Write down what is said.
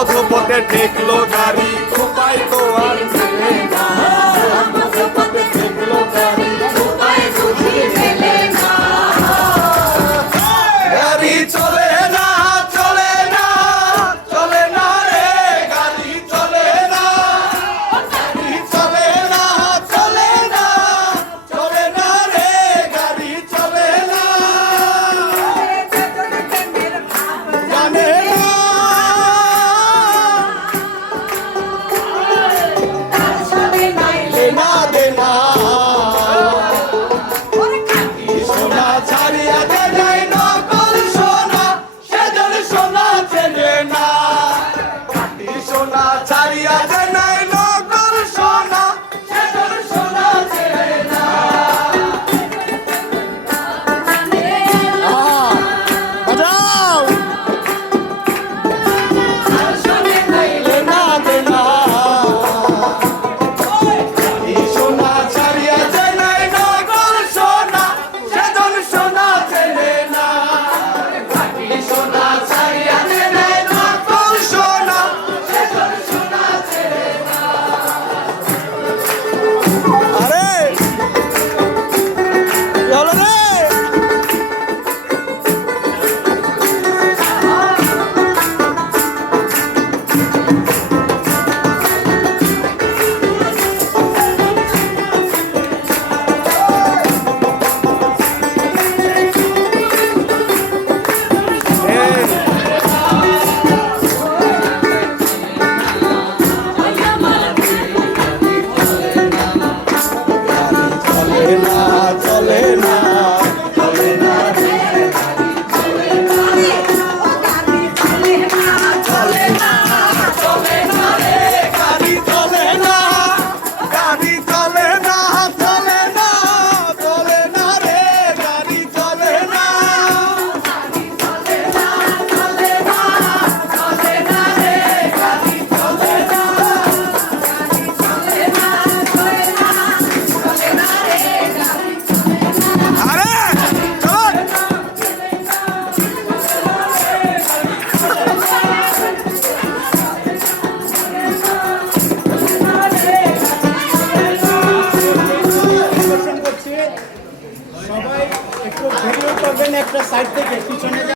মধুপথে ঠেকলো গাড়ি, উপায় তো আর মেলে না। মধুপথে ঠেকলো গাড়ি, উপায় বুঝি মেলে না। গাড়ি চলে না, চলে না, চলে না রে, গাড়ি চলে না। গাড়ি চলে না, চলে না, চলে না রে, গাড়ি চলে না। জানে না দেনা দেনা, সোনা ছাড়িয়া দে নাই নকল সোনা, সেজন সোনা চেনে না। খাঁটি সোনা ছাড়িয়া দে নাই নকল সোনা, সেজন সোনা চেনে না। বাজাও দেনা দেনা, সোনা ছাড়িয়া দে নাই নকল সোনা, সেজন সোনা চেনে না। খাঁটি সোনা ছাড়িয়া দে নাই নকল সোনা, সেজন সোনা চেনে না। আরে কি হলো রে? চলে না, চলে না, চলে না রে, চলে না, চলে না, চলে না রে, গাড়ি চলে না। গাড়ি চলে না, চলে না, চলে না রে, গাড়ি চলে না। আরে চল। সবাই একটু ভিডিও করবেন একটা সাইড থেকে পিছনে।